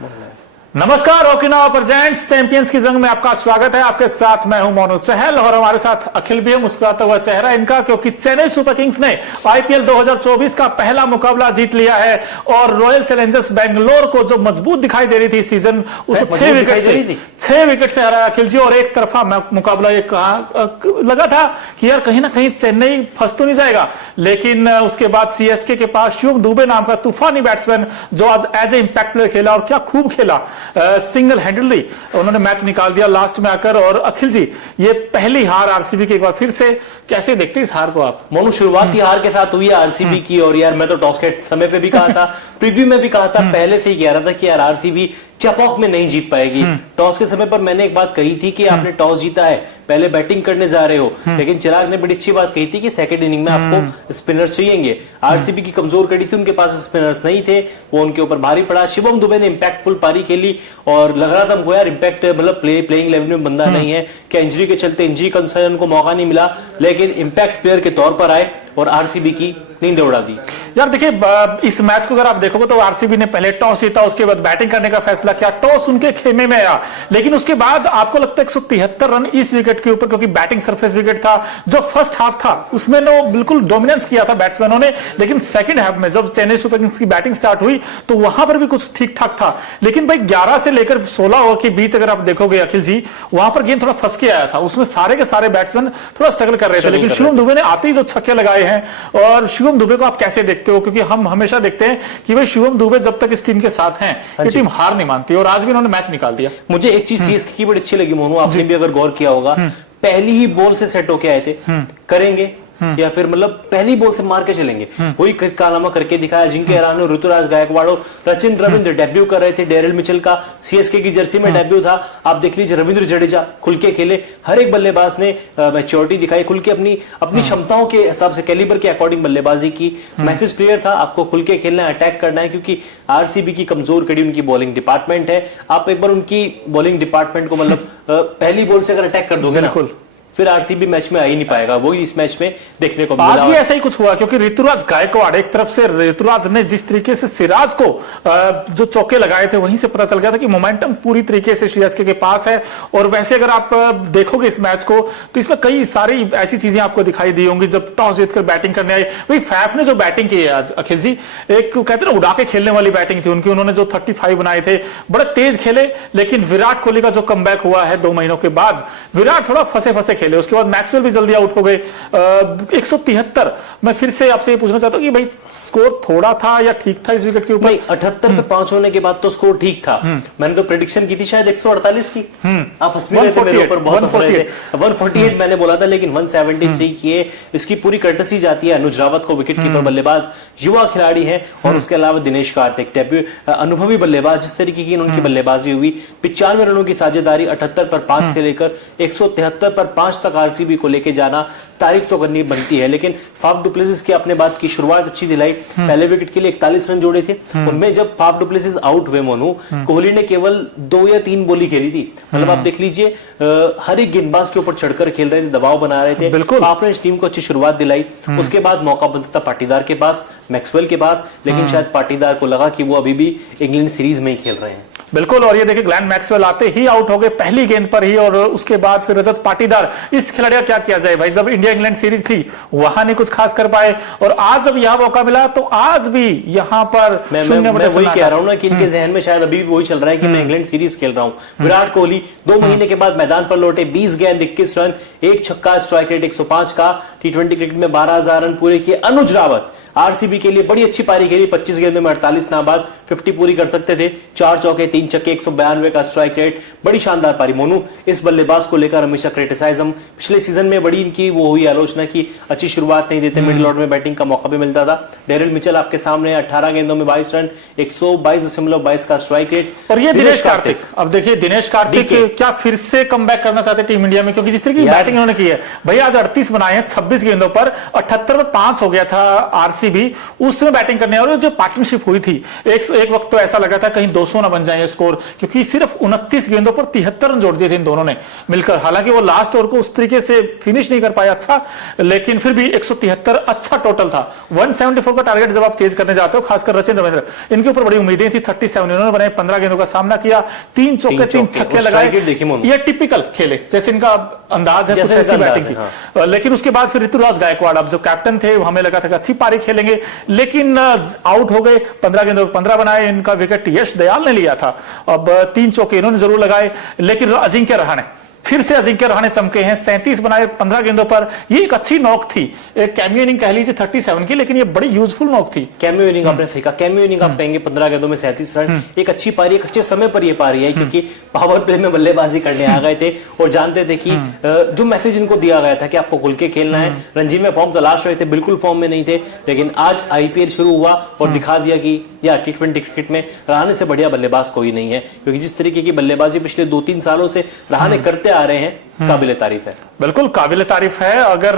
नमस्कार, Okinawa presents champions की जंग में आपका स्वागत है। आपके साथ मैं हूं मोनू चहल और हमारे साथ अखिल भी है। मुस्कुराता हुआ चेहरा इनका, क्योंकि चेन्नई सुपर किंग्स ने आईपीएल 2024 का पहला मुकाबला जीत लिया है और रॉयल चैलेंजर्स बेंगलोर को जो मजबूत दिखाई दे रही थी सीजन, उसको 6 विकेट से हराया अखिल जी। और एक तरफा मुकाबला ये लगा था कि यार कहीं ना कहीं चेन्नई फंस तो नहीं जाएगा, लेकिन उसके बाद सीएसके के पास शिवम दुबे नाम का तूफानी बैट्समैन जो आज एज ए इंपैक्ट प्लेयर खेला और क्या खूब खेला, सिंगल हैंडली उन्होंने मैच निकाल दिया लास्ट में आकर। और अखिल जी, ये पहली हार आरसीबी की एक बार फिर से, कैसे देखते हैं इस हार को आप? मोनू, शुरुआती हार के साथ हुई है आरसीबी की, और यार मैं तो टॉस के समय पे भी कहा था, प्रीव्यू में भी कहा था, पहले से ही कह रहा था कि यार आरसीबी चपॉक में नहीं जीत पाएगी। टॉस के समय पर मैंने एक बात कही थी कि आपने टॉस जीता है, पहले बैटिंग करने जा रहे हो, लेकिन चिराग ने बड़ी अच्छी बात कही थी कि सेकंड इनिंग में आपको स्पिनर्स चाहिएंगे। आरसीबी की कमजोर कड़ी थी, उनके पास स्पिनर्स नहीं थे, वो उनके ऊपर भारी पड़ा। शिवम दुबे ने इंपैक्टफुल पारी खेली और लग रहा था हमको यार इंपैक्ट मतलब प्लेइंग लेवल में बंदा नहीं है, क्या इंजरी के चलते इंजरी कंसर्न को मौका नहीं मिला, लेकिन इंपैक्ट प्लेयर के तौर पर आए और आरसीबी की नींद उड़ा दी। यार देखिए, इस मैच को अगर आप देखोगे तो आरसीबी ने पहले टॉस जीता, उसके बाद बैटिंग करने का फैसला किया, टॉस उनके खेमे में आया, लेकिन उसके बाद आपको लगता है 173 रन इस विकेट के ऊपर, क्योंकि बैटिंग सरफेस विकेट था। जो फर्स्ट हाफ था उसमें तो बिल्कुल डोमिनेंस किया था बैट्समैनों ने, लेकिन सेकंड हाफ में जब चेन्नई सुपर किंग्स की बैटिंग स्टार्ट हुई तो वहां पर भी कुछ ठीक ठाक था। लेकिन भाई 11 से लेकर 16 ओवर के बीच अगर आप देखोगे अखिल जी, वहां पर गेंद थोड़ा फंस के आया था, उसमें सारे के सारे बैट्समैन थोड़ा स्ट्रगल कर रहे थे। लेकिन शिवम दुबे ने आते ही जो छक्के लगाए हैं, और शिवम दुबे को आप कैसे देखते हो? क्योंकि हम हमेशा देखते हैं कि भाई शिवम दुबे जब तक इस टीम के साथ हैं, ये टीम हार नहीं मानती, और आज भी उन्होंने मैच निकाल दिया। मुझे एक चीज सीएसके की बड़ी अच्छी लगी मोनू, आपने भी अगर गौर किया होगा, पहली ही बॉल से सेट होके आए थे, करेंगे या फिर मतलब पहली बॉल से मार के चलेंगे, वही कारनामा करके दिखाया। जिनके हराने ऋतुराज गायकवाड़, सचिन रविंद्र डेब्यू कर रहे थे, डेरिल मिचेल का सीएसके की जर्सी में डेब्यू था। आप देख लीजिए, रविंद्र जडेजा खुल के खेले, हर एक बल्लेबाज ने मैच्योरिटी दिखाई, खुल के अपनी क्षमताओं के हिसाब से कैलिबर के अकॉर्डिंग बल्लेबाजी की। मैसेज क्लियर था, आपको खुल के खेलना है, अटैक करना है, क्योंकि आरसीबी की कमजोर कड़ी उनकी बॉलिंग डिपार्टमेंट है। आप एक बार उनकी बॉलिंग डिपार्टमेंट को मतलब पहली बॉल से अगर अटैक कर दोगे ना, फिर आरसीबी मैच में आ ही नहीं पाएगा। वही इस मैच में देखने को मिला। आज भी ऐसा ही कुछ हुआ, क्योंकि ऋतुराज गायकवाड़, एक तरफ से ऋतुराज ने जिस तरीके से सिराज को जो चौके लगाए थे, वहीं से पता चल गया था कि मोमेंटम पूरी तरीके से सीएसके के पास है। और वैसे अगर आप देखोगे इस मैच को तो इसमें कई सारी ऐसी चीजें आपको दिखाई दी होंगी। जब टॉस जीतकर बैटिंग करने आई, वही फैफ ने जो बैटिंग की है आज अखिल जी, एक कहते हैं ना उड़ा के खेलने वाली बैटिंग थी उनकी। उन्होंने जो 35 बनाए थे, बड़े तेज खेले, लेकिन विराट कोहली का जो कमबैक हुआ है 2 महीनों के बाद, विराट थोड़ा फंसे फंसे खेले। उसके बाद मैक्सवेल भी जल्दी आउट हो गए। 173। मैं फिर से आपसे ये पूछना चाहता हूं कि भाई स्कोर थोड़ा था या ठीक था इस विकेट के ऊपर? 78 पे 5 होने के बाद तो स्कोर ठीक था। मैंने तो प्रेडिक्शन की थी शायद 148 की, आप हंस भी रहे थे मेरे ऊपर, बहुत हंस रहे थे। 148 मैंने बोला था, लेकिन 173 किए। इसकी पूरी कर्टसी जाती है अनुज रावत को, विकेट कीपर बल्लेबाज, युवा खिलाड़ी है, और उसके अलावा दिनेश कार्तिक, अनुभवी बल्लेबाज। जिस तरीके की उनकी बल्लेबाजी हुई, 95 रनों की साझेदारी, 78 पर 5 से लेकर 173 पर 5 तक आरसीबी को लेके जाना, तारीफ तो करनी बनती है। लेकिन फाफ डुप्लेसिस की आपने बात की, शुरुआत अच्छी दिलाई, पहले विकेट के लिए 41 रन जोड़े थे। उनमें जब फाफ डुप्लेसिस आउट हुए मोनू, कोहली ने केवल 2 या 3 बोली खेली थी। मतलब आप देख लीजिए, हर एक गेंदबाज के ऊपर चढ़कर खेल रहे थे, दबाव बना रहे थे। फाफ ने टीम को अच्छी शुरुआत दिलाई। उसके बाद मौका बनता था पाटीदार के पास, मैक्सवेल के पास, लेकिन शायद पाटीदार को लगा कि वो अभी भी इंग्लैंड सीरीज में ही खेल रहे हैं। बिल्कुल। और ये देखिए, ग्लैन मैक्सवेल आते ही आउट हो गए पहली गेंद पर ही, और उसके बाद फिर रजत पाटीदार। इस खिलाड़ी का क्या किया जाए भाई, जब इंडिया इंग्लैंड सीरीज थी वहां नहीं कुछ खास कर पाए, और आज जब यहां मौका मिला तो आज भी यहां पर मैं वही कह रहा हूं ना कि इनके जहन में शायद अभी भी वही चल रहा है कि मैं इंग्लैंड सीरीज खेल रहा हूं। विराट कोहली 2 महीने के बाद मैदान पर लौटे, 20 गेंद 21 रन, 1 छक्का, स्ट्राइक रेट 105 का, T20 क्रिकेट में 12,000 रन पूरे किए। अनुज रावत आरसीबी के लिए बड़ी अच्छी पारी खेली, 25 गेंदों में 48 नाबाद, 50 पूरी कर सकते थे, 4 चौके 3 छक्के, 192 का स्ट्राइक रेट, बड़ी शानदार पारी। मोनू, इस बल्लेबाज को लेकर हमेशा क्रिटिसाइज्म, पिछले सीजन में बड़ी इनकी वो हुई आलोचना की अच्छी शुरुआत नहीं देते, मिडिल ऑर्डर में बैटिंग का मौका भी मिलता था। डेरिल मिचेल आपके सामने 18 गेंदों में 22 रन, 122.22 का स्ट्राइक रेट। और ये दिनेश कार्तिक, अब देखिए दिनेश कार्तिक क्या फिर से कमबैक करना चाहते टीम इंडिया में, क्योंकि जिस तरह की बैटिंग उन्होंने की है भाई, आज 38 बनाए हैं 26 गेंदों पर, 78 पर 5 हो गया था आरसीबी उसमें बैटिंग करने और जो पार्टनरशिप हुई थी, एक वक्त तो ऐसा लगा था कहीं 200 ना बन जाए स्कोर, क्योंकि सिर्फ 29 गेंदों पर 73 रन जोड़ दिए थे इन दोनों ने मिलकर। हालांकि वो लास्ट ओवर को उस तरीके से फिनिश नहीं कर पाया अच्छा, लेकिन फिर भी 173 अच्छा टोटल था। 174 का टारगेट जब आप चेज करने जाते हो, खासकर रचिन रविंद्र, इनके ऊपर बड़ी उम्मीदें थी। 37 इन्होंने बनाए, 15 गेंदों का सामना किया, 3 चौके 3 छक्के लगाए। ये टिपिकल खेले जैसे इनका अंदाज है, कुछ ऐसी बैटिंग की। लेकिन उसके बाद फिर ऋतुराज गायकवाड़ अब जो कैप्टन थे, हमें लगा था कि अच्छी पारी खेलेंगे, लेकिन आउट हो गए। 15 गेंदों पर 15 बनाए, इनका विकेट यश दयाल ने लिया था। अब 3 चौके इन्होंने जरूर लगाए, लेकिन अजिंक्य रहाणे फिर से अजिंक्य रहाणे चमके हैं। 37 बनाए 15 गेंदों पर। ये एक अच्छी नॉक थी, एक कैमियो इनिंग कह लीजिए 37 की, लेकिन ये बड़ी यूजफुल नॉक थी। कैमियो इनिंग आपने सही कहा, कैमियो इनिंग आप कहेंगे 15 गेंदों में 37 रन, एक अच्छी पारी, एक अच्छे समय पर ये पारी है, क्योंकि पावर प्ले में बल्लेबाजी करने आ गए थे और जानते थे कि जो मैसेज इनको दिया गया था कि आपको खुल के खेलना है। रणजी में फॉर्म तलाश रहे थे, बिल्कुल फॉर्म में नहीं थे, लेकिन आज आईपीएल शुरू हुआ और दिखा दिया कि या T20 क्रिकेट में रहाणे से बढ़िया बल्लेबाज कोई नहीं है, क्योंकि जिस तरीके की बल्लेबाजी पिछले 2-3 सालों से रहाणे करते आ रहे हैं, काबिले तारीफ है। बिल्कुल काबिले तारीफ है। अगर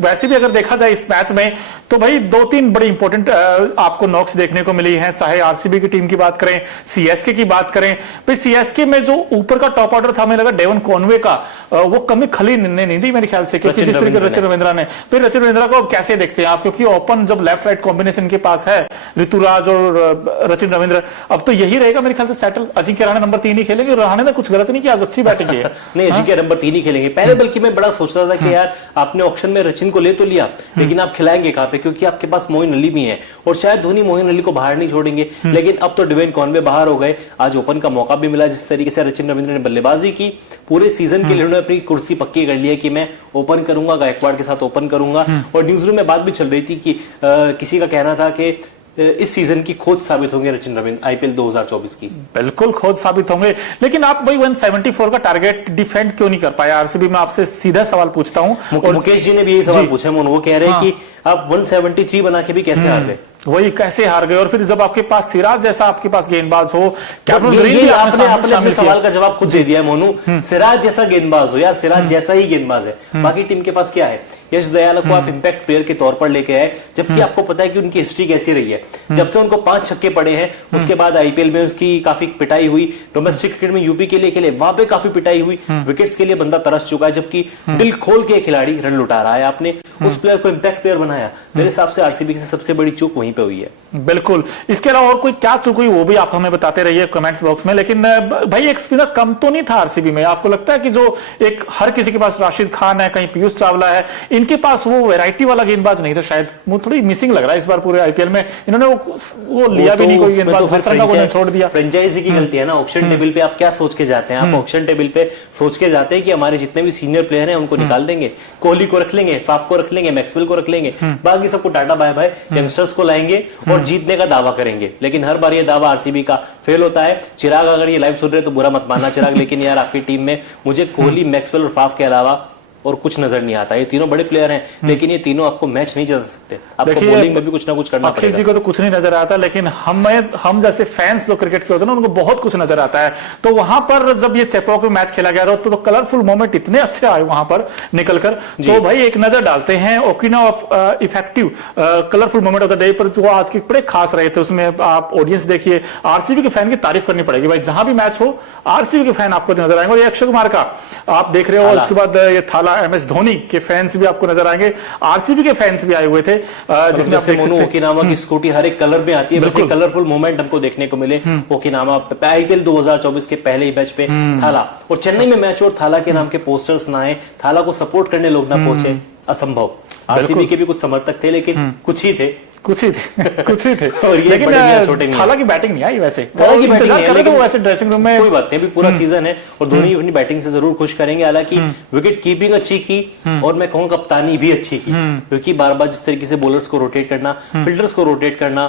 वैसे भी अगर देखा जाए इस मैच में, तो भाई 2-3 बड़ी इंपॉर्टेंट आपको नॉक्स देखने को मिली हैं। चाहे आरसीबी की टीम की बात करें, सीएसके की बात करें, भाई सीएसके में जो ऊपर का टॉप ऑर्डर था, हमें लगा डेवन कॉनवे का वो कमी खली नहीं दी मेरे ख्याल से, क्योंकि जिस तरीके से रचिन रविंद्रा ने, फिर रचिन रविंद्रा को कैसे देखते हैं आप, क्योंकि ओपन जब लेफ्ट राइट कॉम्बिनेशन के पास है ऋतुराज और रचिन रविंद्र, अब तो यही रहेगा मेरे ख्याल से सेटल। अजिंक्य रहाणे नंबर 3 ही खेलेंगे। रहाणे ने कुछ गलत नहीं किया, आज अच्छी बैटिंग की है। नहीं, अजिंक्य नंबर 3 ही खेलेंगे। पहले बल्कि मैं बड़ा सोच रहा था कि यार आपने ऑक्शन में रचिन को ले तो लिया, लेकिन आप खिलाएंगे कहां पे, क्योंकि आपके पास मोइन अली भी है और शायद धोनी मोइन अली को बाहर नहीं छोड़ेंगे। लेकिन अब तो डेवन कॉनवे बाहर हो गए, आज ओपन का मौका भी मिला। जिस तरीके से रचिन रविंद्र ने बल्लेबाजी की, पूरे सीजन के लिए उन्होंने अपनी कुर्सी पक्की कर ली है कि मैं ओपन करूंगा, गायकवाड़ के साथ ओपन करूंगा। और न्यूज़रूम में बात भी चल रही थी कि किसी का कहना था कि इस सीजन की खोज साबित होंगे रचिन रविंद्र आईपीएल 2024 की। बिल्कुल खोज साबित होंगे, लेकिन आप भाई 174 का टारगेट डिफेंड क्यों नहीं कर पाया आरसीबी में? आपसे सीधा सवाल पूछता हूं। और मुकेश जी ने भी यही सवाल पूछा है, वो कह रहे हैं कि आप 173 बना के भी कैसे हार गए? वही कैसे हार गए, और फिर जब आपके पास सिराज जैसा आपके पास गेंदबाज हो, ये आपने अपने सवाल का जवाब खुद दे दिया है मोनू। सिराज जैसा गेंदबाज हो यार, सिराज जैसा ही गेंदबाज है, बाकी टीम के पास क्या है? यश दयाल को आप इंपैक्ट प्लेयर के तौर पर लेके आए, जबकि आपको पता है कि उनकी हिस्ट्री कैसी रही है। जब से उनको 5 छक्के पड़े हैं, उसके बाद आईपीएल में उसकी काफी पिटाई हुई। डोमेस्टिक क्रिकेट में यूपी के लिए खेले, वहां पे काफी पिटाई हुई, विकेट्स के लिए बंदा तरस चुका है, जबकि दिल खोल के खिलाड़ी रन लुटा रहा है। आपने उस प्लेयर को इंपैक्ट प्लेयर बनाया। मेरे हिसाब से आरसीबी से सबसे बड़ी चूक वहीं पे हुई है। बिल्कुल। इसके अलावा और कोई क्या चूक हुई वो भी आप हमें बताते रहिए कमेंट्स बॉक्स में। लेकिन भाई एक स्पिनर कम तो नहीं था आरसीबी में? आपको लगता है कि जो एक हर किसी के पास राशिद खान है, कहीं पीयूष चावला है, इनके पास वो वैरायटी वाला गेंदबाज नहीं था? शायद वो थोड़ी मिसिंग लग रहा है इस बार पूरे आईपीएल में। इन्होंने वो लिया भी नहीं कोई गेंदबाज, छोड़ दिया। फ्रेंचाइजी की गलती है ना। ऑक्शन टेबल पे आप क्या सोच के जाते हैं? आप ऑक्शन टेबल पे सोच के जाते हैं कि हमारे जितने भी सीनियर प्लेयर हैं उनको निकाल देंगे, कोहली को रख लेंगे, फाफ को रख लेंगे, मैक्सवेल को रख लेंगे, बाकी सबको टाटा बाय बाय, यंगस्टर्स को लाएंगे और जीतने का दावा करेंगे। लेकिन हर बार ये दावा आरसीबी का फेल होता है। चिराग अगर ये लाइव सुन रहे तो बुरा मत मानना चिराग, लेकिन यार आपकी टीम में मुझे कोहली, मैक्सवेल और फाफ के अलावा और कुछ नजर नहीं आता। ये तीनों बड़े प्लेयर हैं, लेकिन ये तीनों आपको मैच नहीं जिता सकते। आपको बॉलिंग में भी कुछ ना कुछ करना पड़ेगा। अखिल जी को तो कुछ नहीं नजर आता, लेकिन हम जैसे फैंस जो क्रिकेट के होते हैं ना, उनको बहुत कुछ नजर आता है। तो वहां पर जब ये चेपॉक में मैच खेला गया तो कलरफुल मोमेंट इतने अच्छे आए वहां पर निकलकर। तो भाई एक नजर डालते हैं ओकिना of effective colourful moment of the day पर, जो आज के बड़े खास रहे थे। उसमें आप ऑडियंस देखिए, आरसीबी के फैन की तारीफ करनी पड़ेगी भाई। जहां भी मैच हो आरसीबी के फैन आपको नजर आएंगे। और ये अक्षय कुमार का आप देख रहे हो, उसके बाद ये थाला एमएस धोनी के फैंस भी आपको नजर आएंगे, आरसीबी के फैंस भी आए हुए थे, जिसमें आप देख सकते हैं ओकिनावा की स्कूटी हर एक कलर में आती है। वैसे कलरफुल मोमेंट हमको देखने को मिले ओकिनावा आईपीएल 2024 के पहले ही मैच पे थाला और चेन्नई में मैच और थाला के नाम के पोस्टर्स ना आए, थाला को सपोर्ट करने लोग ना पहुंचे, असंभव। आरसीबी के भी कुछ समर्थक थे, लेकिन कुछ ही थे। और लेकिन थाला की बैटिंग नहीं आई वैसे। थाला की बैटिंग नहीं आई, लेकिन वैसे ड्रेसिंग रूम में कोई बात नहीं, अभी पूरा सीजन है और धोनी अपनी बैटिंग से जरूर खुश करेंगे। हालांकि विकेट कीपिंग अच्छी की और मैं कहूँ कप्तानी भी अच्छी की, क्योंकि बार बार जिस तरीके से बॉलर्स को रोटेट करना, फील्डर्स को रोटेट करना।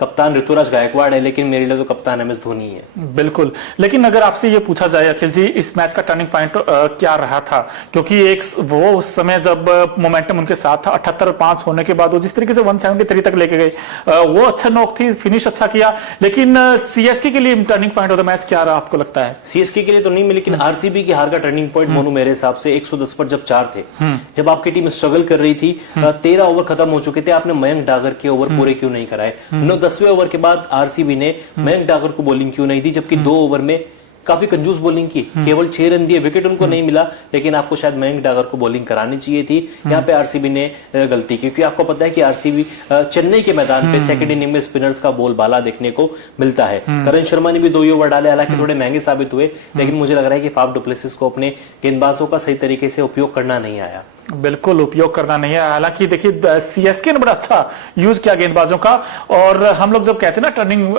कप्तान ऋतुराज गायकवाड़ है, लेकिन मेरे लिए तो कप्तान एमएस धोनी है। बिल्कुल। लेकिन अगर आपसे ये पूछा जाए अखिल जी, इस मैच का टर्निंग पॉइंट क्या रहा था? क्योंकि एक वो उस समय जब मोमेंटम उनके साथ था, 78-5 होने के बाद वो जिस तरीके से 173 सेंचुरी तक लेके गए, वो अच्छा नॉक थी, फिनिश अच्छा किया। लेकिन सीएसके के लिए turning point of the match क्या रहा आपको लगता है? सीएसके के लिए तो नहीं मिली, लेकिन आरसीबी की हार का टर्निंग पॉइंट मोनू मेरे हिसाब से 110 पर जब 4 थे, जब आपकी टीम स्ट्रगल कर रही थी, 13 ओवर खत्म हो चुके थे, आपने मयंक डागर के ओवर पूरे क्यों नहीं कराए? 9-10वें ओवर के बाद आरसीबी ने मयंक डागर को बॉलिंग क्यों नहीं दी, जबकि 2 ओवर में काफी कंजूस बॉलिंग की, केवल 6 रन दिए, विकेट उनको नहीं मिला, लेकिन आपको शायद मयंक डागर को बॉलिंग करानी चाहिए थी। यहाँ पे आरसीबी ने गलती की, क्योंकि आपको पता है कि आरसीबी चेन्नई के मैदान पे सेकंड इनिंग में स्पिनर्स का बोलबाला देखने को मिलता है। करण शर्मा ने भी 2 ही ओवर डाले, हालांकि थोड़े महंगे साबित हुए, लेकिन मुझे लग रहा है कि फाफ डुप्लेसिस को अपने गेंदबाजों का सही तरीके से उपयोग करना नहीं आया। बिल्कुल उपयोग करना नहीं है। हालांकि देखिए सीएसके ने बड़ा अच्छा यूज किया गेंदबाजों का, और हम लोग जब कहते हैं ना टर्निंग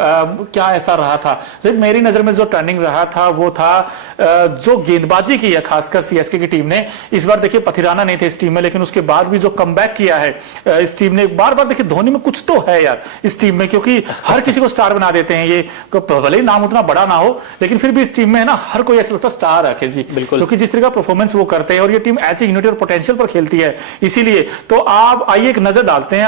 क्या ऐसा रहा था, जब मेरी नजर में जो टर्निंग रहा था वो था जो गेंदबाजी की है खासकर सीएसके की टीम ने। इस बार देखिए पथिराना नहीं थे इस टीम में, लेकिन उसके बाद भी जो कमबैक किया है इस टीम ने, बार बार देखिए धोनी में कुछ तो है यार इस टीम में, क्योंकि हर किसी को स्टार बना देते हैं ये, भले ही नाम उतना बड़ा ना हो, लेकिन फिर भी इस टीम में है ना हर कोई ऐसा लगता है स्टार रखे जी, बिल्कुल, क्योंकि जिस तरह का परफॉर्मेंस वो करते हैं, और ये टीम एच यूनिटी और पोटेंशियल पर खेलती है, इसीलिए तो आप आइए एक नजर डालते हैं